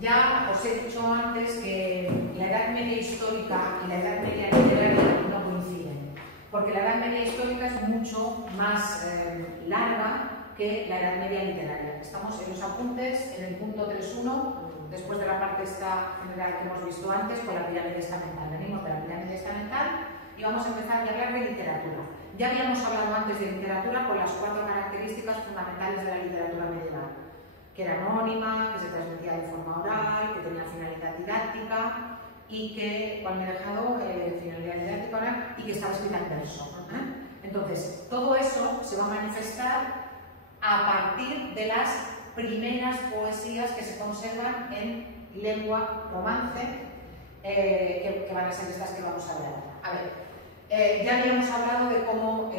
Ya os he dicho antes que la Edad Media histórica y la Edad Media literaria no coinciden, porque la Edad Media histórica es mucho más larga que la Edad Media literaria. Estamos en los apuntes, en el punto 3.1, después de la parte esta general que hemos visto antes, con la pirámide estamental. Venimos de la pirámide estamental y vamos a empezar a hablar de literatura. Ya habíamos hablado antes de literatura con las 4 características fundamentales de la literatura medieval, que era anónima, que se transmitía de forma oral, que tenía finalidad didáctica y que, ¿cuál me he dejado? Finalidad didáctica oral y que estaba escrita en verso. Entonces, todo eso se va a manifestar a partir de las primeras poesías que se conservan en lengua romance, que van a ser estas que vamos a ver ahora. A ver, ya habíamos hablado de cómo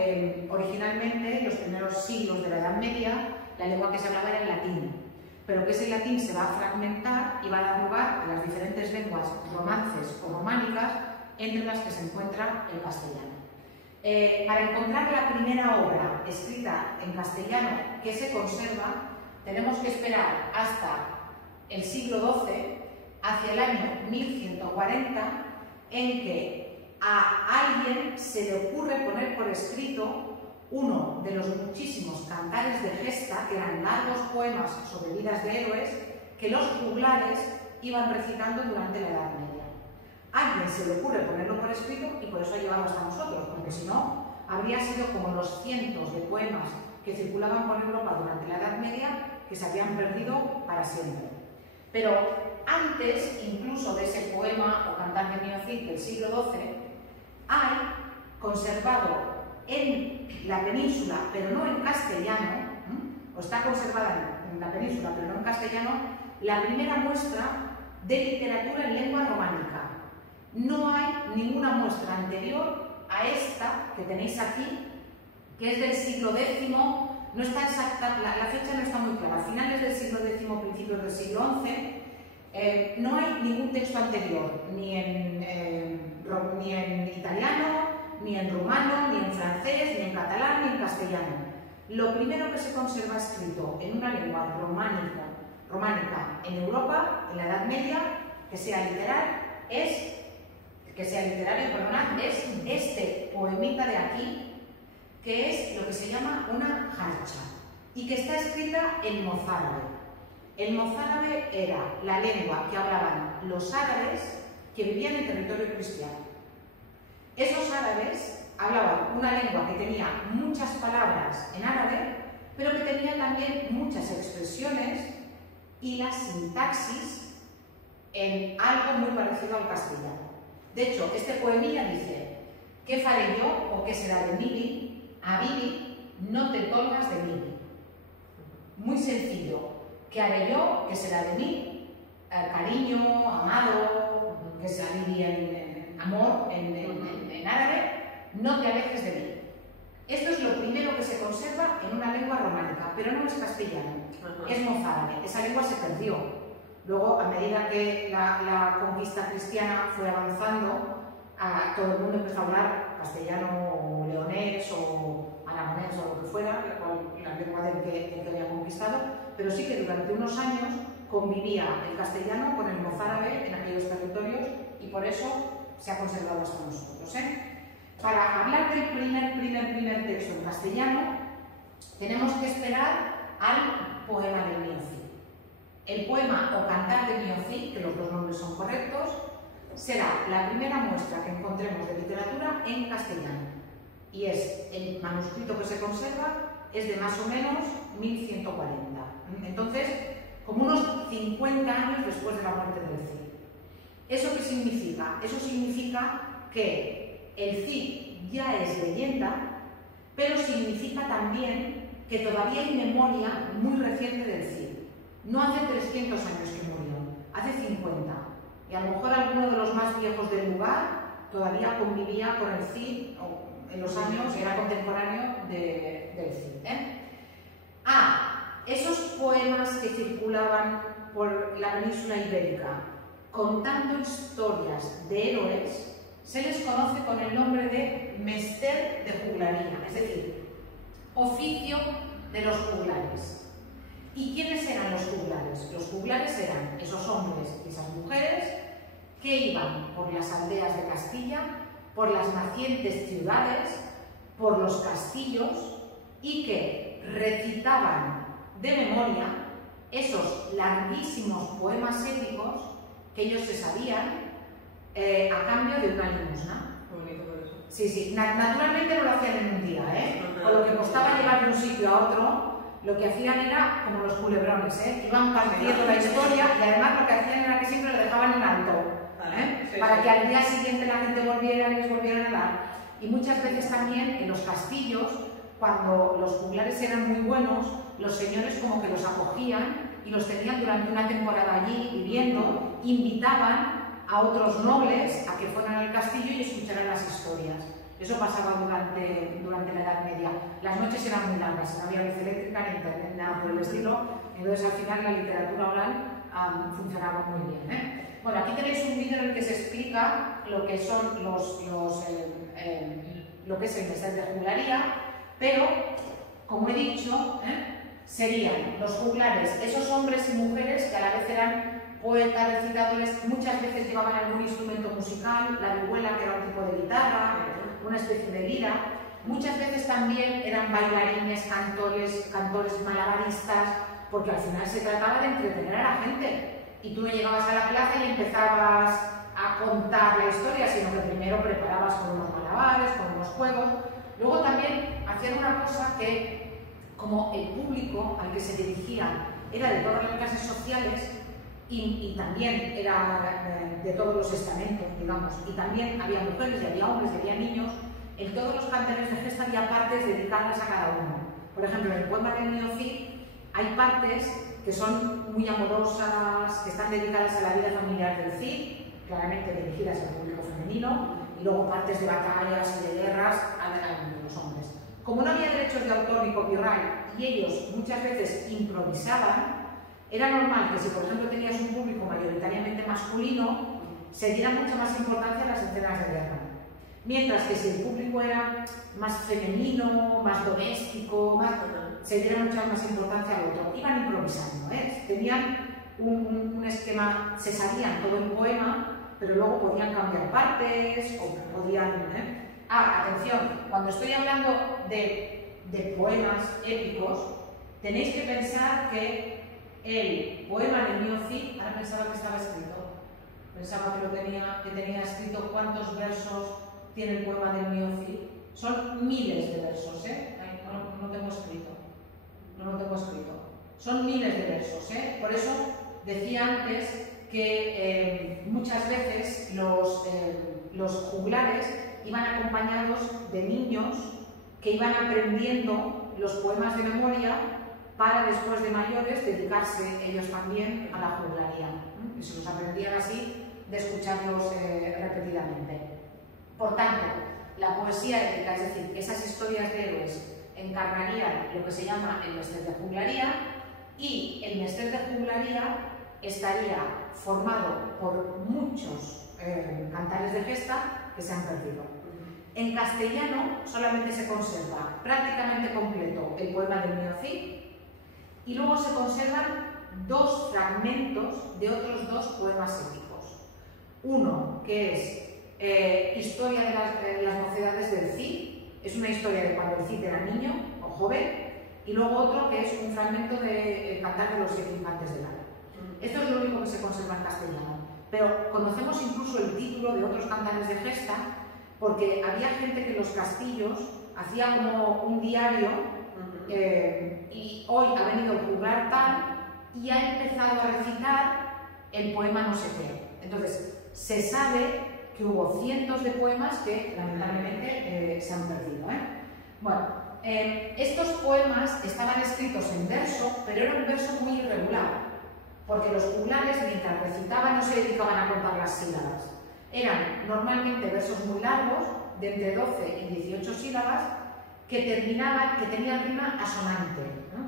originalmente, en los primeros siglos de la Edad Media, la lengua que se hablaba era el latín, pero que ese latín se va a fragmentar y va a dar lugar a las diferentes lenguas romances o románicas, entre las que se encuentra el castellano. Para encontrar la primera obra escrita en castellano que se conserva, tenemos que esperar hasta el siglo XII, hacia el año 1140, en que a alguien se le ocurre poner por escrito uno de los muchísimos cantares de gesta, que eran largos poemas sobre vidas de héroes, que los juglares iban recitando durante la Edad Media. A alguien se le ocurre ponerlo por escrito y por eso ha llegado hasta nosotros, porque si no, habría sido como los cientos de poemas que circulaban por Europa durante la Edad Media que se habían perdido para siempre. Pero antes, incluso de ese poema o cantar de Miocid del siglo XII, hay conservado en la península, pero no en castellano, o está conservada en la península, pero no en castellano, la primera muestra de literatura en lengua románica. No hay ninguna muestra anterior a esta que tenéis aquí, que es del siglo X, no está exacta, la fecha no está muy clara, finales del siglo X, principios del siglo XI. No hay ningún texto anterior, ni en italiano, ni en rumano, ni en francés, ni en catalán, ni en castellano. Lo primero que se conserva escrito en una lengua románica en Europa, en la Edad Media, que sea literario, es este poemita de aquí, que es lo que se llama una jarcha, y que está escrita en mozárabe. El mozárabe era la lengua que hablaban los árabes que vivían en territorio cristiano. Esos árabes hablaban una lengua que tenía muchas palabras en árabe, pero que tenía también muchas expresiones y la sintaxis en algo muy parecido al castellano. De hecho, este poemilla dice: ¿qué faré yo o qué será de mí? A Bibi no te tolgas de mí. Muy sencillo. ¿Qué haré yo? ¿Qué será de mí? Cariño, amado, que será Bibi en amor en árabe. No te alejes de mí. Esto es lo primero que se conserva en una lengua románica, pero no es castellano, es mozárabe. Esa lengua se perdió. Luego, a medida que la conquista cristiana fue avanzando, todo el mundo empezó a hablar castellano o leonés o aragonés o lo que fuera, la lengua del que había conquistado, pero sí que durante unos años convivía el castellano con el mozárabe en aquellos territorios y por eso se ha conservado hasta nosotros. Para hablar del primer texto en castellano, tenemos que esperar al poema del Miocid. El poema o cantar de Miocid, que los dos nombres son correctos, será la primera muestra que encontremos de literatura en castellano. Y es el manuscrito que se conserva, es de más o menos 1140. Entonces, como unos 50 años después de la muerte del Cid. ¿Eso qué significa? Eso significa que el Cid ya es leyenda, pero significa también que todavía hay memoria muy reciente del Cid. No hace 300 años que murió, hace 50. Y a lo mejor alguno de los más viejos del lugar todavía convivía con el Cid, o en los años era contemporáneo del Cid. Esos poemas que circulaban por la península ibérica contando historias de héroes, se les conoce con el nombre de mester de juglaría, es decir, oficio de los juglares. ¿Y quiénes eran los juglares? Los juglares eran esos hombres que iban por las aldeas de Castilla, por las nacientes ciudades, por los castillos y que recitaban de memoria esos larguísimos poemas épicos que ellos se sabían a cambio de una limosna. Sí, sí, naturalmente no lo hacían en un día, con lo que costaba llevar de un sitio a otro, lo que hacían era como los culebrones, iban partiendo la historia y además lo que hacían era que siempre lo dejaban en alto, para que al día siguiente la gente volviera y les volvieran a dar. Y muchas veces también en los castillos, cuando los juglares eran muy buenos, los señores como que los acogían y los tenían durante una temporada allí viviendo, invitaban a otros nobles a que fueran al castillo y escucharan las historias. Eso pasaba durante la Edad Media. Las noches eran muy largas, no había luz eléctrica ni internet, nada por el estilo, entonces al final la literatura oral funcionaba muy bien. Bueno, aquí tenéis un vídeo en el que se explica lo que son lo que es el Mester de Juglaría, pero, como he dicho, serían los juglares, esos hombres y mujeres que a la vez eran poetas, recitadores, muchas veces llevaban algún instrumento musical, la vihuela, que era un tipo de guitarra, una especie de lira. Muchas veces también eran bailarines, cantores malabaristas, porque al final se trataba de entretener a la gente. Y tú no llegabas a la plaza y empezabas a contar la historia, sino que primero preparabas con unos malabares, con unos juegos. Luego también hacían una cosa que, como el público al que se dirigían era de todas las clases sociales, y también era de todos los estamentos, digamos, y también había mujeres, y había hombres, y había niños, en todos los cantares de gesta había partes dedicadas a cada uno. Por ejemplo, en el poema del Mío Cid hay partes que son muy amorosas, que están dedicadas a la vida familiar del Cid, claramente dirigidas al público femenino, y luego partes de batallas y de guerras a los hombres. Como no había derechos de autor ni copyright, y ellos muchas veces improvisaban, era normal que si, por ejemplo, tenías un público mayoritariamente masculino, se diera mucha más importancia a las escenas de guerra. Mientras que si el público era más femenino, más doméstico, se diera mucha más importancia al otro. Iban improvisando, tenían un esquema, se sabían todo el poema, pero luego podían cambiar partes o podían... atención, cuando estoy hablando de poemas épicos, tenéis que pensar que el poema del Mío Cid, ahora pensaba que estaba escrito, pensaba que tenía escrito cuántos versos tiene el poema del Mío Cid. Son miles de versos, no lo tengo escrito, no lo tengo escrito. Son miles de versos, Por eso decía antes que muchas veces los juglares iban acompañados de niños que iban aprendiendo los poemas de memoria para después de mayores dedicarse ellos también a la juglaría. Y se los aprendían así de escucharlos repetidamente. Por tanto, la poesía épica, es decir, esas historias de héroes, encarnarían lo que se llama el Mester de Juglaría, y el Mester de Juglaría estaría formado por muchos cantares de gesta que se han perdido. En castellano solamente se conserva prácticamente completo el poema del Mío Cid, y luego se conservan dos fragmentos de otros dos poemas épicos. Uno que es Historia de las mocedades del Cid, es una historia de cuando el Cid era niño o joven, y luego otro que es un fragmento de Cantar de los 7 infantes del Ara. Esto es lo único que se conserva en castellano, pero conocemos incluso el título de otros cantares de gesta, porque había gente que en los castillos hacía como un diario, y hoy ha venido el juglar tal y ha empezado a recitar el poema no sé qué. Entonces, se sabe que hubo cientos de poemas que lamentablemente se han perdido. Bueno, estos poemas estaban escritos en verso, pero era un verso muy irregular, porque los juglares, mientras recitaban, no se dedicaban a contar las sílabas. Eran normalmente versos muy largos, de entre 12 y 18 sílabas, que tenían rima asonante.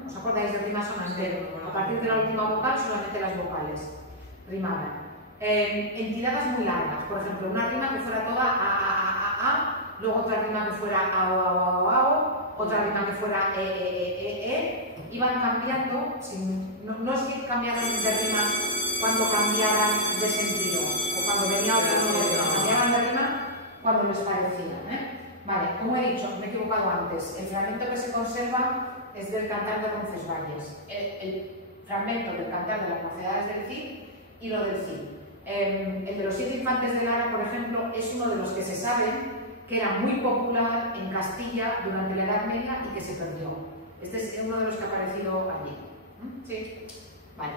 ¿Os acordáis de rima asonante? A partir de la última vocal, solamente las vocales rimaban. En tiradas muy largas, por ejemplo, una rima que fuera toda a, luego otra rima que fuera a, otra rima que fuera iban cambiando, no es que cambiaran de rima cuando cambiaban de sentido o cuando venía otro nombre, cambiaban de rima cuando les parecía. Vale, como he dicho, me he equivocado antes, el fragmento que se conserva es del Cantar de Roncesvalles, el fragmento del Cantar de las Mocedades del Cid y lo del Cid. El de los 7 infantes de Lara, por ejemplo, es uno de los que se sabe que era muy popular en Castilla durante la Edad Media y que se perdió. Este es uno de los que ha aparecido allí. ¿Sí? Vale.